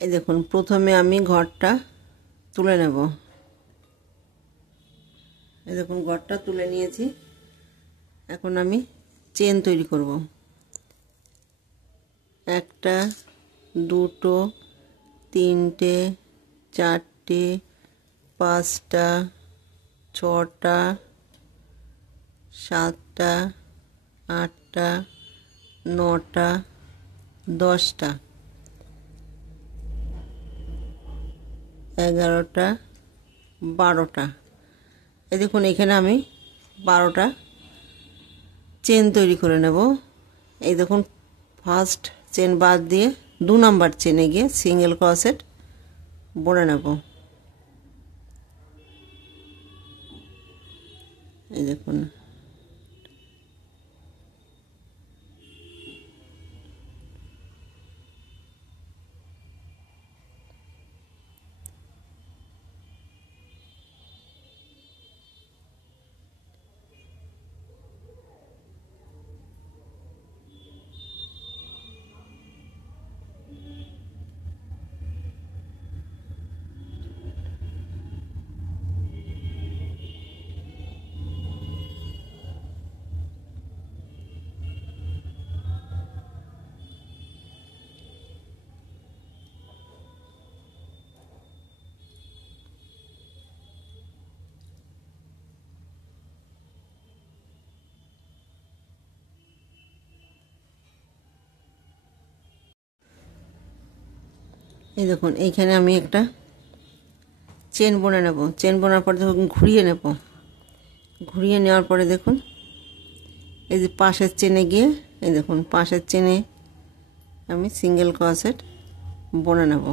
এই দেখুন প্রথমে আমি ঘরটা তুলে নেব। এই দেখুন ঘরটা তুলে নিয়েছি। এখন আমি চেন তৈরি করব। একটা, দুটো, তিনটে, চারটে, পাঁচটা, ছটা, সাতটা, আটটা, নটা, 10টা, 11টা, 12টা। এই দেখুন এখানে আমি 12টা চেন তৈরি করে নেব। এই দেখুন ফার্স্ট চেন বাদ দিয়ে 2 নাম্বার চেনে গিয়ে সিঙ্গেল ক্রোশেট বুনে নেব। এই দেখুন এইখানে আমি একটা চেন বুনে নেব। চেন বোনার পরে দেখুন ঘুরিয়ে নেব। ঘুরিয়ে নেওয়ার পরে দেখুন এই যে পাশের চেনে গিয়ে এই দেখুন পাশের চেনে আমি সিঙ্গেল ক্রোশেট বুনে নেব।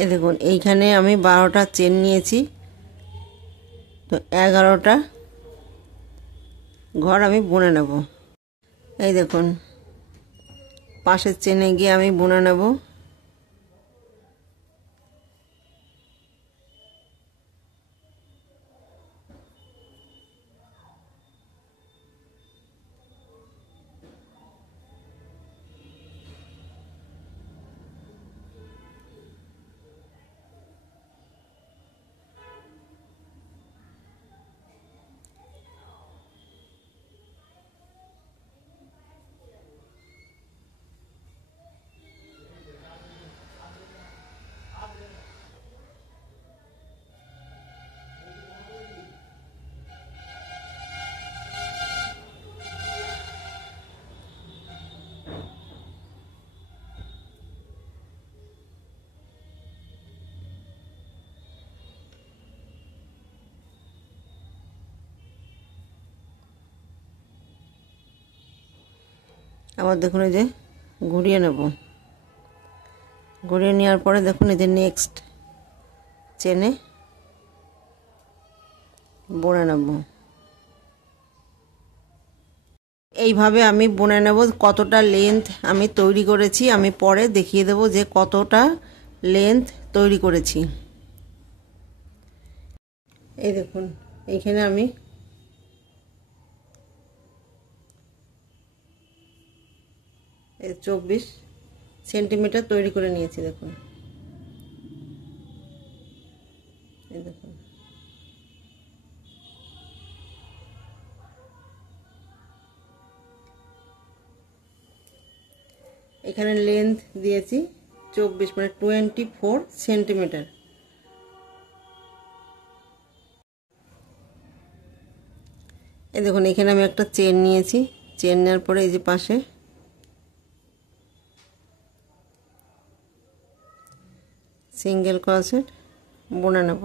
এই দেখুন এইখানে আমি 12টা চেন নিয়েছি, তো 11টা ঘর আমি বুনে নেব। এই দেখুন পাশের চেনে গিয়ে আমি বুনে নেব। আবার দেখুন এই যে ঘুরিয়ে নেব। ঘুরিয়ে নেওয়ার পরে দেখুন এই যে নেক্সট চেনে বুনে নেব। এইভাবে আমি বুনে নেব। কতটা লেন্থ আমি তৈরি করেছি আমি পরে দেখিয়ে দেব যে কতটা লেন্থ তৈরি করেছি। এই দেখুন এইখানে আমি 24 সেন্টিমিটার তৈরি করে নিয়েছি। দেখুন এই দেখুন এখানে লেন্থ দিয়েছি 24 মানে 24 সেন্টিমিটার। এই দেখুন এখানে আমি একটা চেন নিয়েছি, চেন নেওয়ার পরে এই যে পাশে সিঙ্গেল ক্রোশেট বুনে নেব।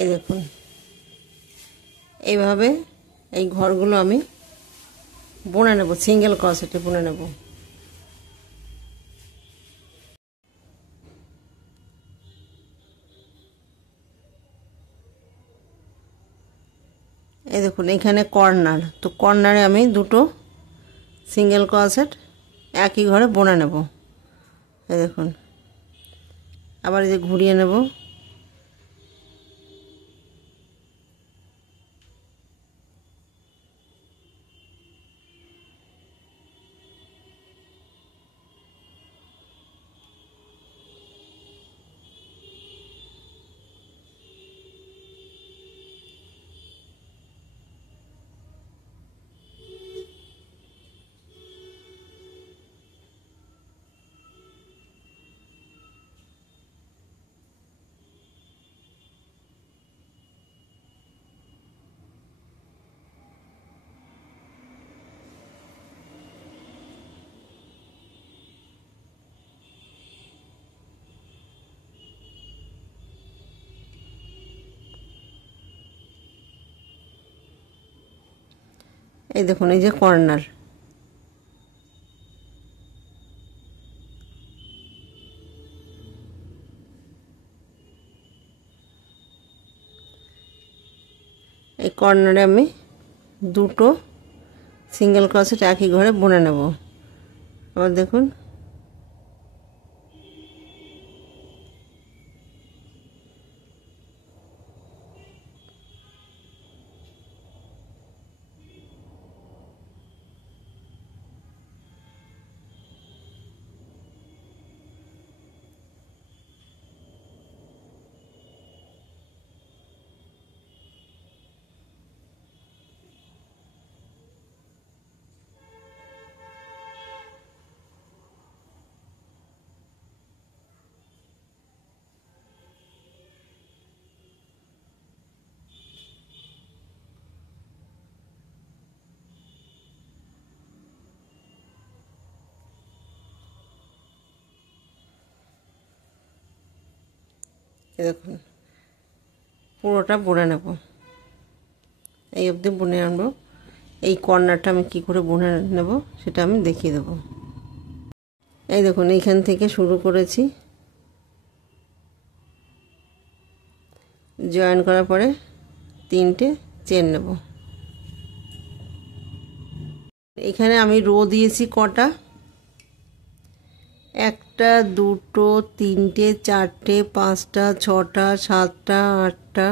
এই দেখুন এইভাবে এই ঘরগুলো আমি বুনে নেব, সিঙ্গেল ক্রোশেটে বুনে নেব। এই দেখুন এখানে কর্নার, তো কর্নারে আমি দুটো সিঙ্গেল ক্রোশেট একই ঘরে বুনে নেব। এই দেখুন আবার এই যে ঘুরিয়ে নেব। এই দেখুন এই যে কর্নার, এই কর্নারে আমি দুটো সিঙ্গেল ক্রোশেট একই ঘরে বুনে নেব। আবার দেখুন দেখুন পুরোটা বুনে নেব, এই অবধি বুনে আনবো। এই কর্নারটা আমি কি করে বুনে নেব সেটা আমি দেখিয়ে দেব। এই দেখুন এইখান থেকে শুরু করেছি, জয়েন করার পরে 3টে চেন নেব। এখানে আমি রো দিয়েছি কটা, 1টা 2টো 3টে 4টে 5টা 6টা 7টা 8টা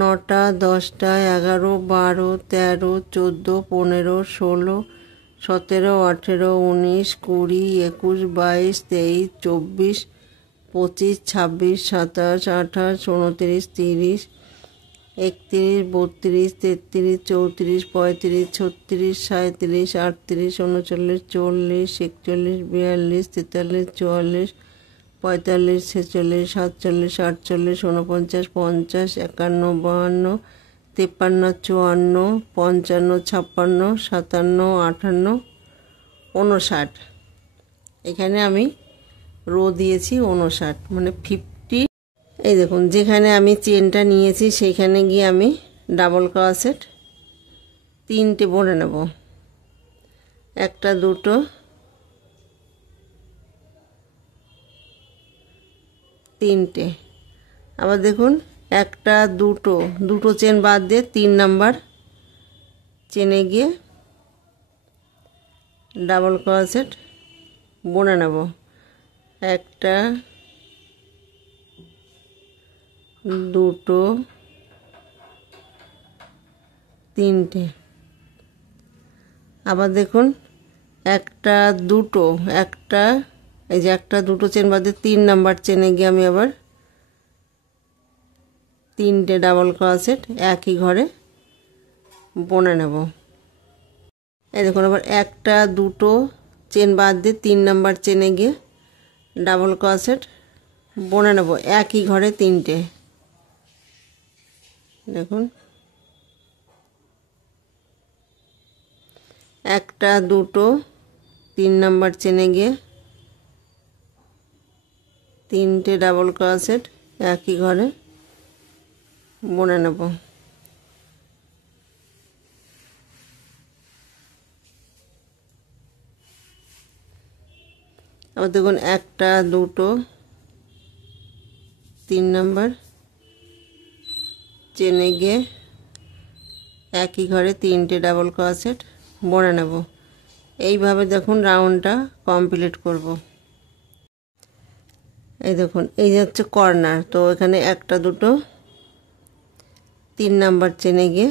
9টা 10টা 11 12 13 14 15 16 17 18 19 20 21 22 23 24 25 26 27 28 29 30 31 32 33 34 35 36 37 38 39 40 41 42 43 44 45 46 47 48 49 50 51 52 53 54 55 56 57 58 59। এখানে আমি রো দিয়েছি 59 মানে 50। এই দেখুন যেখানে আমি চেনটা নিয়েছি সেইখানে গিয়ে আমি ডাবল ক্রোশেট 3টে বুনে নেব, 1টা 2টো 3টে। আবার দেখুন একটা দুটো দুটো চেন বাদ দিয়ে 3 নাম্বার চেনে গিয়ে ডাবল ক্রোশেট বুনে নেব। একটা দুটো তিনটে, আবার দেখুন একটা দুটো একটা, এই যে একটা দুটো চেন বাদে 3 নাম্বার চেনে গিয়ে আমি আবার 3টে ডাবল ক্রোশেট একই ঘরে বুনে নেব। এই দেখুন আবার একটা দুটো চেন বাদ দিয়ে 3 নাম্বার চেনে গিয়ে ডাবল ক্রোশেট বুনে নেব একই ঘরে 3টে। দেখুন একটা দুটো 3 নাম্বার চেনে গিয়ে 3টে ডাবল ক্রোশেট একই ঘরে বুনে নেব। আবার দেখুন একটা দুটো 3 নাম্বার চেনে গিয়ে একই ঘরে 3টে ডাবল ক্রোশেট বুনে নেব। এইভাবে দেখুন রাউন্ডটা কমপ্লিট করব। এই দেখুন এই যে হচ্ছে কর্নার, তো এখানে একটা দুটো 3 নাম্বার চেনে গিয়ে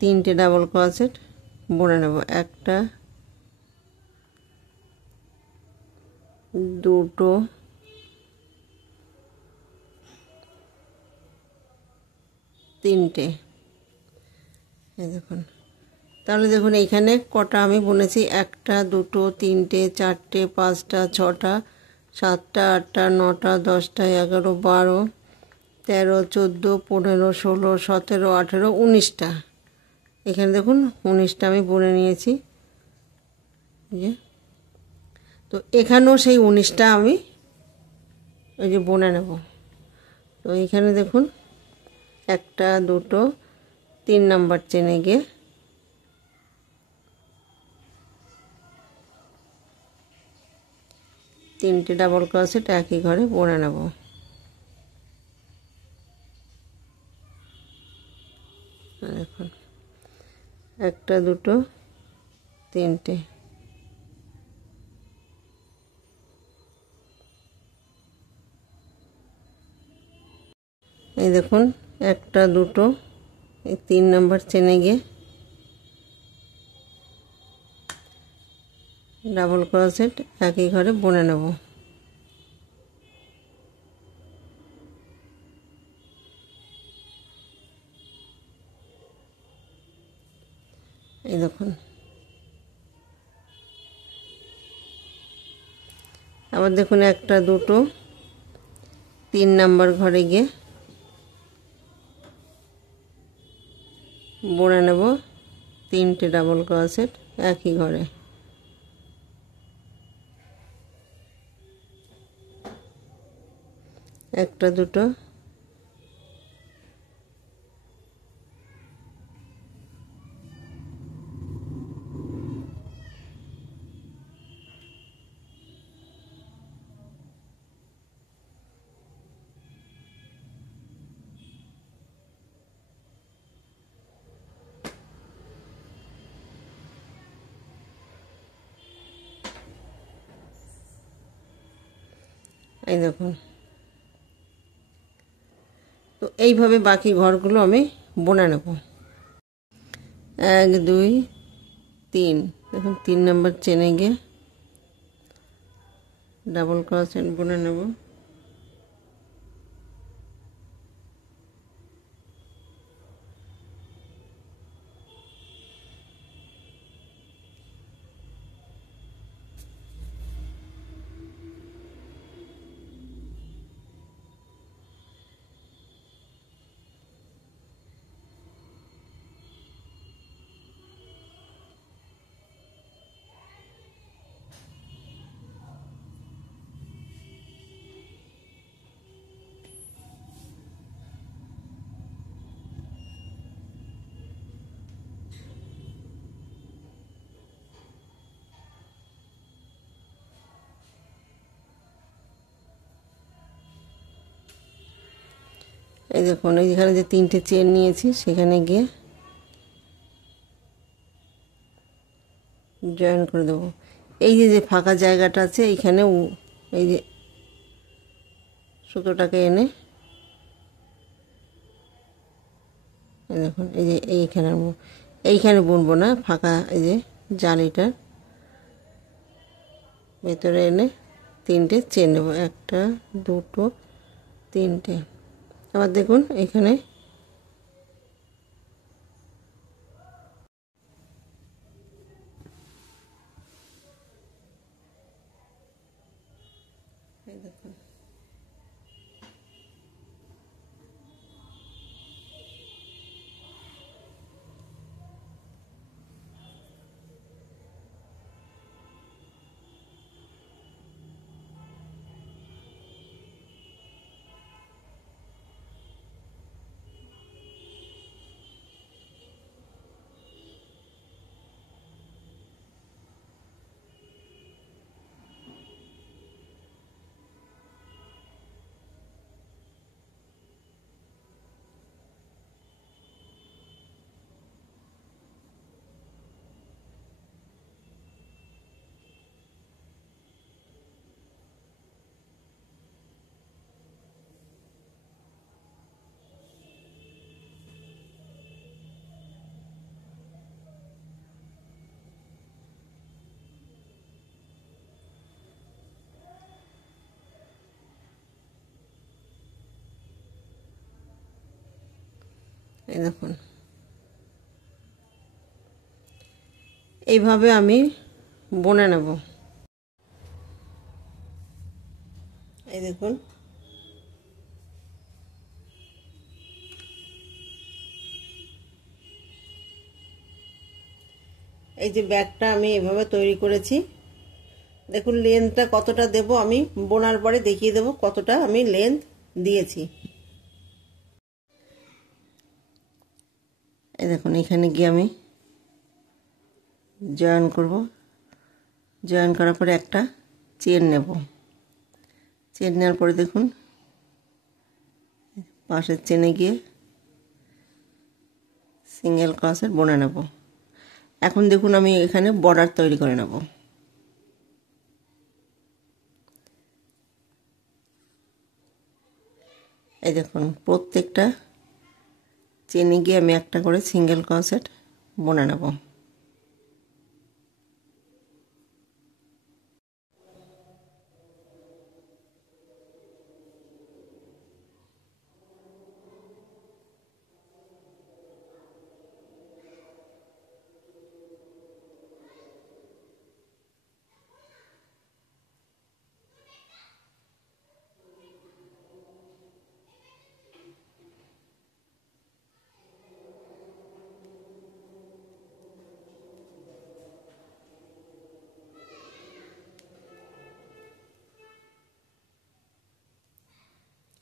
3টে ডাবল ক্রোশেট বুনে নেব। একটা দুটো তিনটে, এই দেখুন। তাহলে দেখুন এইখানে কটা আমি বুনেছি, একটা দুটো তিনটে চারটে পাঁচটা ছটা সাতটা আটটা নটা 10টা 11 12 13 14 15 16 17 18 19টা। এখানে দেখুন 19টা আমি বুনে নিয়েছি। তো এখানেও সেই 19টা আমি ওই যে বুনে নেব। তো এইখানে দেখুন একটা দুটো 3 নাম্বার চেনে গিয়ে 3টে ডাবল ক্রোশেট একই ঘরে বুনে নেব। দেখুন একটা দুটো তিনটে, এই দেখুন একটা দুটো এই 3 নাম্বার চেনে গিয়ে ডাবল ক্রোশেট একই ঘরে বুনে নেব। এই দেখুন আবার দেখুন একটা দুটো 3 নাম্বার ঘরে গিয়ে বুনে নেব 3টে ডাবল ক্রোশেট একই ঘরে। একটা দুটো এই দেখুন। তো এইভাবে বাকি ঘরগুলো আমি বুনে নেব। 1 2 3, দেখুন 3 নাম্বার চেনে গিয়ে ডাবল ক্রোশেট বুনে নেব। এই দেখুন এইখানে যে 3টে চেন নিয়েছি সেখানে গিয়ে জয়েন করে দেবো। এই যে ফাঁকা জায়গাটা আছে এইখানে এই যে সুতোটাকে এনে এই দেখুন এই যে এইখানে বুনবো না, ফাঁকা এই যে জালিটার ভেতরে এনে 3টে চেন নেবো, 1 2 3টে। আবার দেখুন এখানে এই দেখুন এই দেখুন এইভাবে আমি বুনে নেব। এই দেখুন এই যে ব্যাগটা আমি এভাবে তৈরি করেছি। দেখুন লেন্থটা কতটা দেব আমি বোনার পরে দেখিয়ে দেব কতটা আমি লেন্থ দিয়েছি। এই দেখুন এখানে গিয়ে আমি জয়েন করব, জয়েন করার পরে একটা চেন নেব, চেন নেওয়ার পরে দেখুন পাশের চেনে গিয়ে সিঙ্গেল ক্রসেট বুনে নেব। এখন দেখুন আমি এখানে বর্ডার তৈরি করে নেব। এই দেখুন প্রত্যেকটা চেনে গিয়ে আমি একটা করে সিঙ্গেল ক্রসেট বুনে নেব।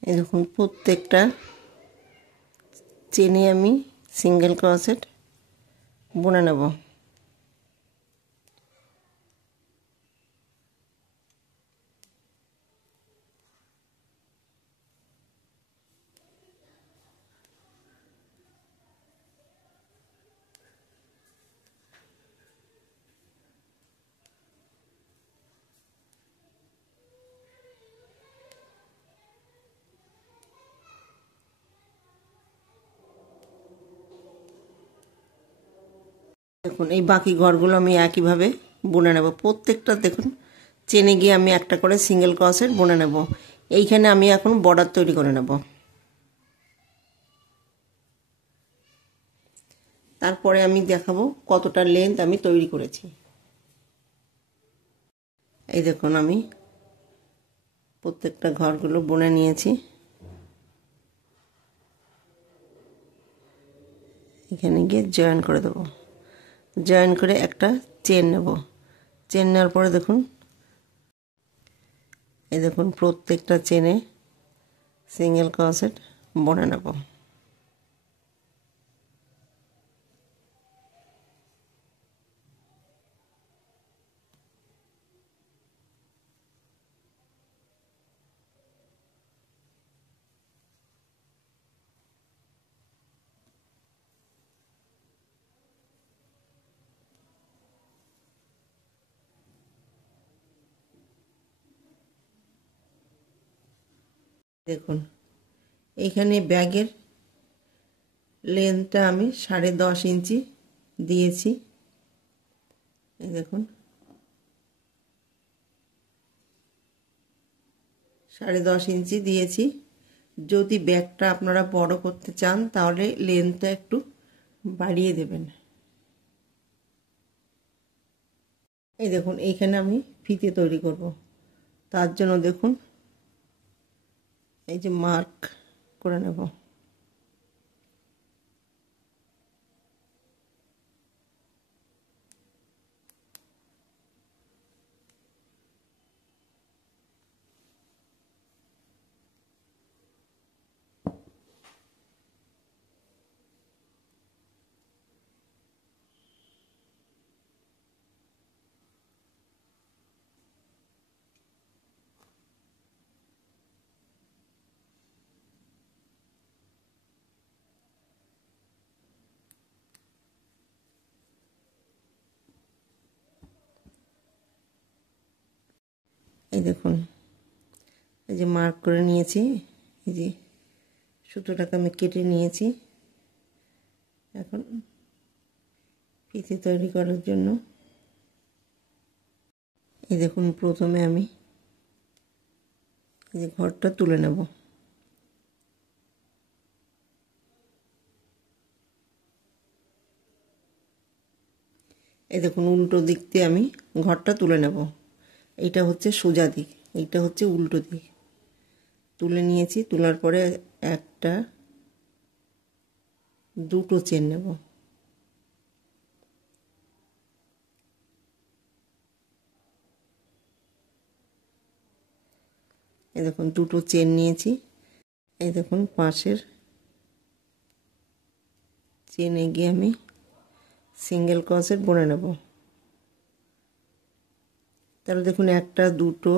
এই দেখুন প্রত্যেকটা চেনে আমি সিঙ্গেল ক্রসেট বুনে নেব। দেখুন এই বাকি ঘরগুলো আমি একইভাবে বুনে নেব। প্রত্যেকটা দেখুন চেনে গিয়ে আমি একটা করে সিঙ্গেল ক্রসেট বুনে নেব। এইখানে আমি এখন বর্ডার তৈরি করে নেব। তারপরে আমি দেখাবো কতটা লেন্থ আমি তৈরি করেছি। এই দেখুন আমি প্রত্যেকটা ঘরগুলো বুনে নিয়েছি। এখানে গিয়ে জয়েন করে দেবো, জয়েন করে একটা চেন নেব। চেন নেওয়ার পরে দেখুন এই দেখুন প্রত্যেকটা চেনে সিঙ্গেল ক্রসেট বুনে নেব। দেখুন এইখানে ব্যাগের লেন্থটা আমি 10.5 ইঞ্চি দিয়েছি। এই দেখুন 10.5 ইঞ্চি দিয়েছি। যদি ব্যাগটা আপনারা বড় করতে চান তাহলে লেন্থটা একটু বাড়িয়ে দেবেন। এই দেখুন এইখানে আমি ফিতে তৈরি করব, তার জন্য দেখুন এই যে মার্ক করে নেব। এই দেখুন এই যে মার্ক করে নিয়েছি, এই যে সুতোটাকে আমি কেটে নিয়েছি। এখন ফিতে তৈরি করার জন্য এই দেখুন প্রথমে আমি এই যে ঘরটা তুলে নেব। এই দেখুন উল্টো দিক দিয়ে আমি ঘরটা তুলে নেব। এইটা হচ্ছে সোজা দিক, এইটা হচ্ছে উল্টো দিক। তুলে নিয়েছি, তোলার পরে একটা দুটো চেন নেব। এই দেখুন দুটো চেন নিয়েছি। এই দেখুন পাশের চেনে গিয়ে আমি সিঙ্গেল ক্রোশেট বুনে নেব। তাহলে দেখুন একটা দুটো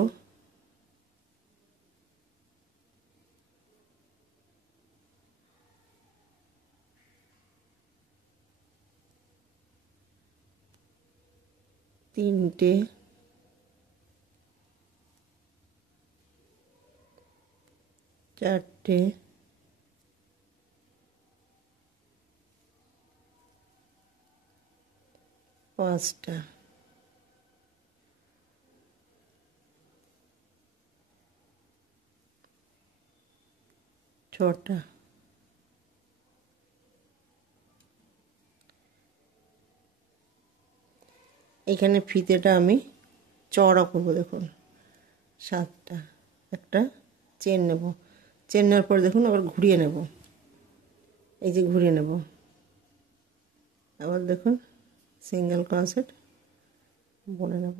তিনটে চারটে পাঁচটা ছটা এখানে ফিতেটা আমি চওড়া করবো। দেখুন 7টা, একটা চেন নেব। চেন নেওয়ার পর দেখুন আবার ঘুরিয়ে নেব, এই যে ঘুরিয়ে নেব। আবার দেখুন সিঙ্গেল ক্রোশেট বুনে নেব।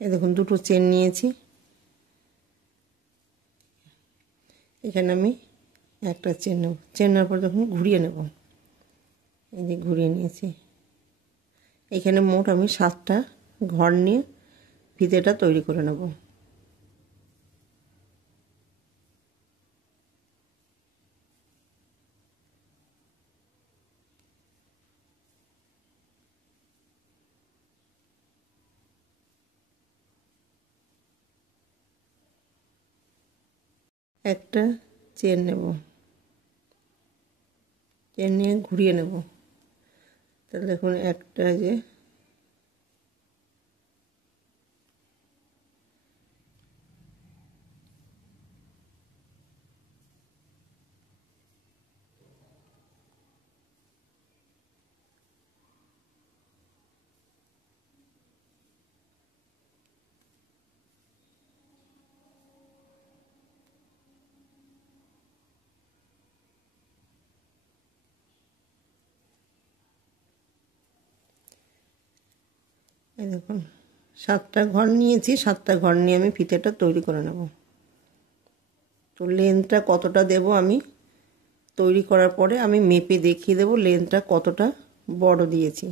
এই দেখুন দুটো চেন নিয়েছি, এখানে আমি একটা চেন নেব। চেন নেওয়ার পর দেখুন ঘুরিয়ে নেব, এই যে ঘুরিয়ে নিয়েছি। এখানে মোট আমি 7টা ঘর নিয়ে ফিতেটা তৈরি করে নেব। একটা চেন নেব, চেন নিয়ে ঘুরিয়ে নেব। তাহলে দেখুন একটা যে এই দেখুন 7টা ঘর নিয়েছি, 7টা ঘর নিয়ে আমি ফিতেটা তৈরি করে নেব। তো লেন্থটা কতটা দেব আমি তৈরি করার পরে আমি মেপে দেখিয়ে দেব লেন্থটা কতটা বড় দিয়েছি।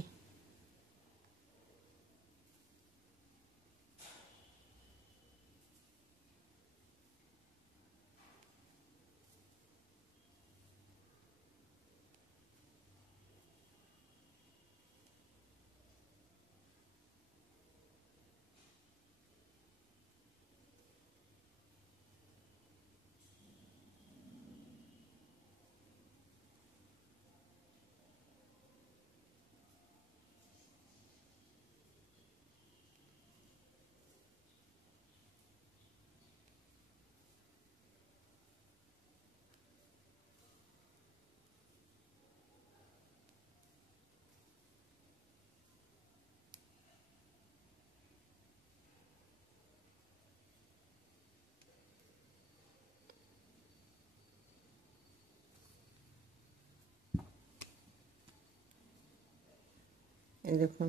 এই দেখুন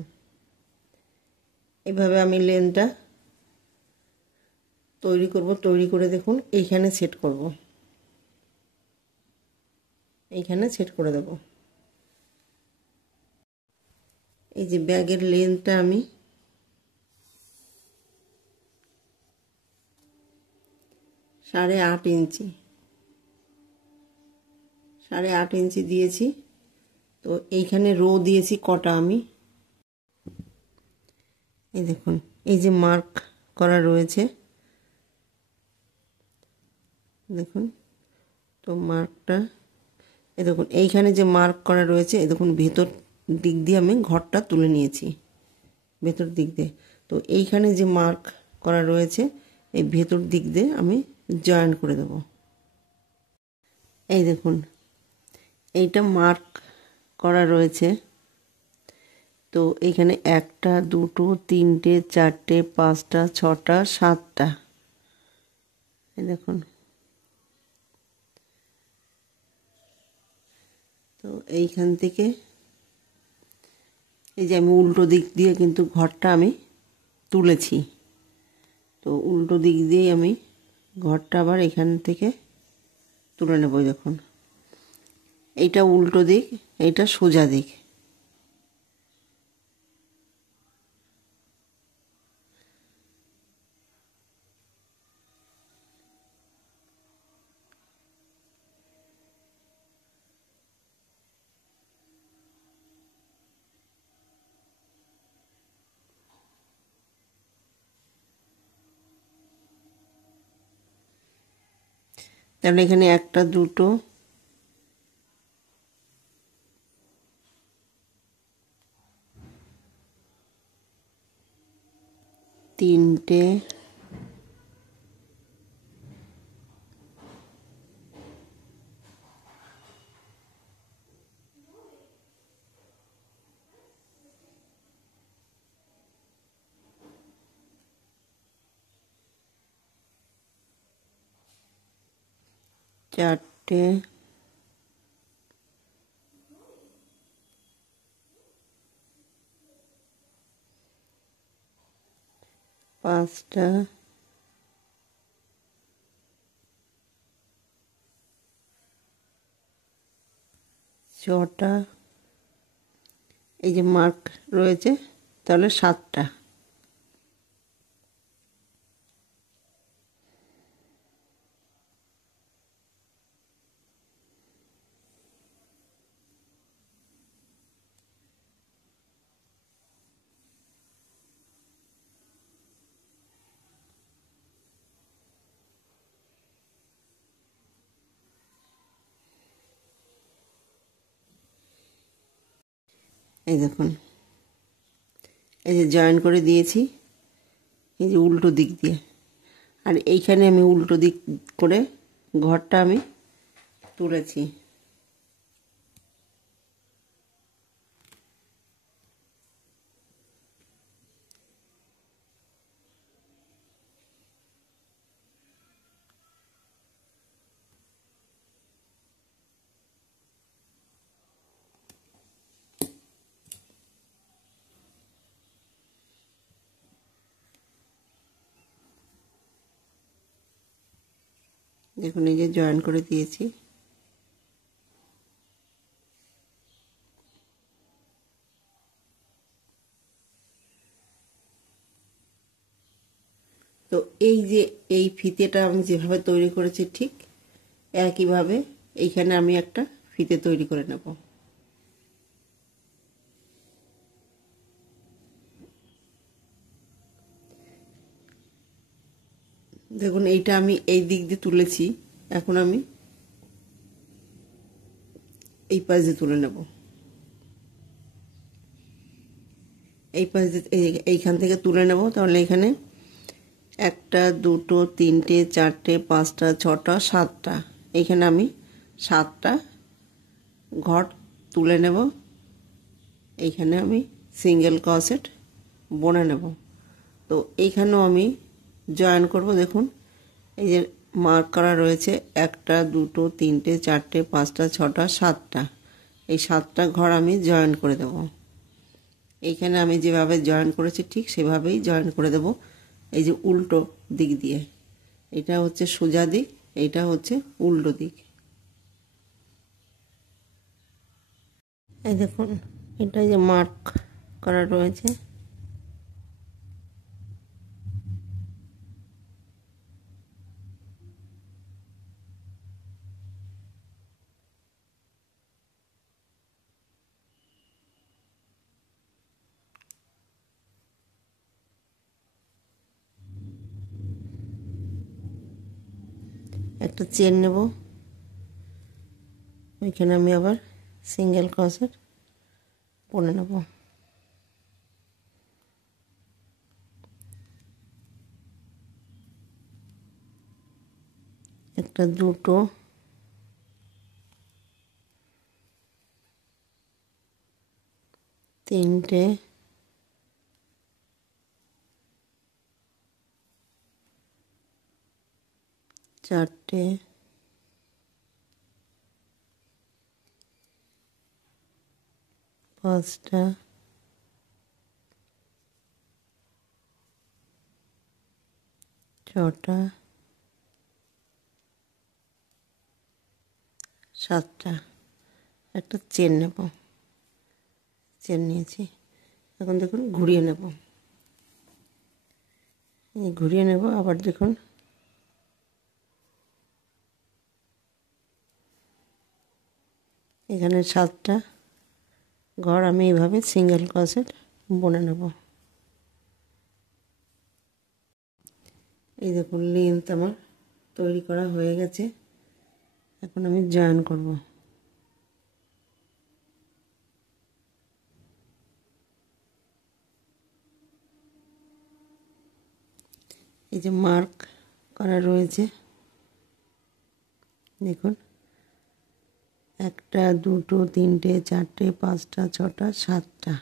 এইভাবে আমি লেন্থটা তৈরি করব। তৈরি করে দেখুন এইখানে সেট করব, এইখানে সেট করে দেব। এই যে ব্যাগের লেন্থটা আমি 8.5 ইঞ্চি 8.5 ইঞ্চি দিয়েছি। তো এইখানে রো দিয়েছি কটা আমি, এই দেখুন এই যে মার্ক করা রয়েছে দেখুন। তো মার্কটা এই দেখুন এইখানে যে মার্ক করা রয়েছে এই দেখুন ভেতর দিক দিয়ে আমি ঘরটা তুলে নিয়েছি, ভেতর দিক দিয়ে। তো এইখানে যে মার্ক করা রয়েছে এই ভেতর দিক দিয়ে আমি জয়েন করে দেব। এই দেখুন এইটা মার্ক করা রয়েছে। তো এইখানে 1টা 2টো 3টে 4টে 5টা 6টা 7টা, এই দেখুন। তো এইখান থেকে এই যে আমি উল্টো দিক দিয়ে কিন্তু ঘরটা আমি তুলেছি। তো উল্টো দিক দিয়েই আমি ঘরটা আবার এখান থেকে তুলে নেব। দেখুন এইটা উল্টো দিক, এইটা সোজা দিক। তাহলে এখানে 1টা 2টো 3টে 4টে 5টা 6টা, এই যে মার্ক রয়েছে তাহলে 7টা। এই দেখুন এই যে জয়েন করে দিয়েছি এই যে উল্টো দিক দিয়ে। আর এইখানে আমি উল্টো দিক করে ঘরটা আমি তুলেছি। দেখুন এই যে জয়েন করে দিয়েছি। তো এই যে এই ফিতেটা আমি যেভাবে তৈরি করেছি ঠিক একইভাবে এইখানে আমি একটা ফিতে তৈরি করে নেব। দেখুন এইটা আমি এই দিক দিয়ে তুলেছি, এখন আমি এই পাশ দিয়ে তুলে নেব। এই পাশ দিয়ে এইখান থেকে তুলে নেব। তাহলে এখানে একটা, দুটো, তিনটে, চারটে, পাঁচটা, ছটা, সাতটা, এইখানে আমি 7টা ঘর তুলে নেব। এইখানে আমি সিঙ্গেল ক্রোশেট বুনে নেব। তো এইখানেও আমি জয়েন করব। দেখুন এই যে মার্ক করা রয়েছে, একটা, দুটো, তিনটে, চারটে, পাঁচটা, ছটা, সাতটা, এই 7টা ঘর আমি জয়েন করে দেব। এইখানে আমি যেভাবে জয়েন করেছি ঠিক সেভাবেই জয়েন করে দেব। এই যে উল্টো দিক দিয়ে, এটা হচ্ছে সোজা দিক, এইটা হচ্ছে উল্টো দিক। এই দেখুন এটা যে মার্ক করা রয়েছে, একটা চেন নেব, ওইখানে আমি আবার সিঙ্গেল ক্রোশেট বুনে নেব। একটা, দুটো, তিনটে, চারটে, পাঁচটা, ছটা, সাতটা, একটা চেন নেব। চেন নিয়েছি, এখন দেখুন ঘুরিয়ে নেব। ঘুরিয়ে নেব আবার। দেখুন এখানে 7টা ঘর আমি এইভাবে সিঙ্গেল ক্রোশেট বুনে নেব। এই দেখুন লেন্থ আমার তৈরি করা হয়ে গেছে, এখন আমি জয়েন করব। এই যে মার্ক করা রয়েছে, দেখুন একটা, দুটো, তিনটে, চারটে, পাঁচটা, ছটা, সাতটা।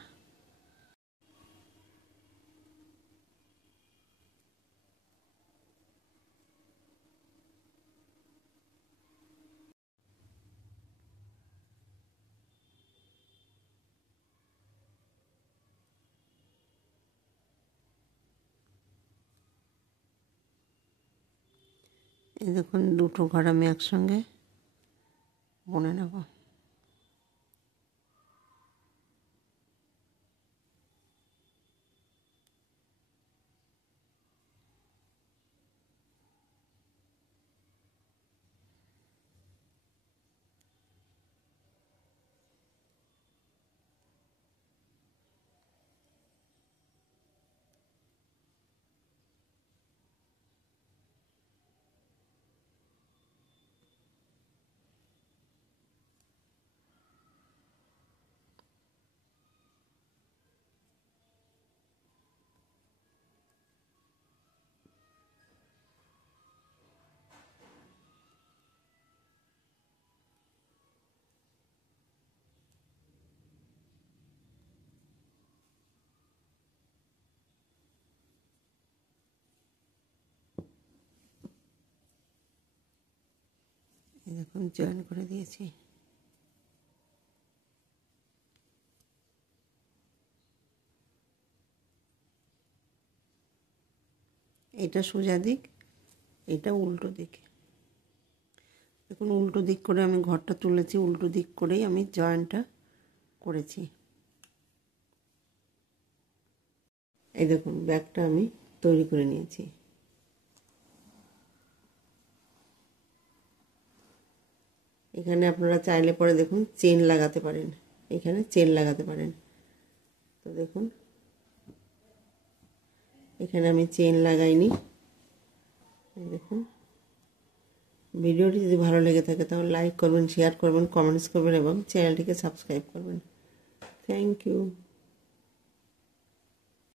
এই দেখুন দুটো ঘর আমি একসঙ্গে বুনে নেব। এই দেখুন জয়েন করে দিয়েছি। এটা সোজা দিক, এটা উল্টো দিক। দেখুন উল্টো দিক করে আমি ঘরটা তুলেছি, উল্টো দিক করেই আমি জয়েন্টটা করেছি। এই দেখুন ব্যাগটা আমি তৈরি করে নিয়েছি। এখানে আপনারা চাইলে পরে দেখুন চেন লাগাতে পারেন, এখানে চেন লাগাতে পারেন। তো দেখুন এখানে আমি চেন লাগাইনি। দেখুন ভিডিওটি যদি ভালো লেগে থাকে তাহলে লাইক করবেন, শেয়ার করবেন, কমেন্টস করবেন এবং চ্যানেলটিকে সাবস্ক্রাইব করবেন। Thank you.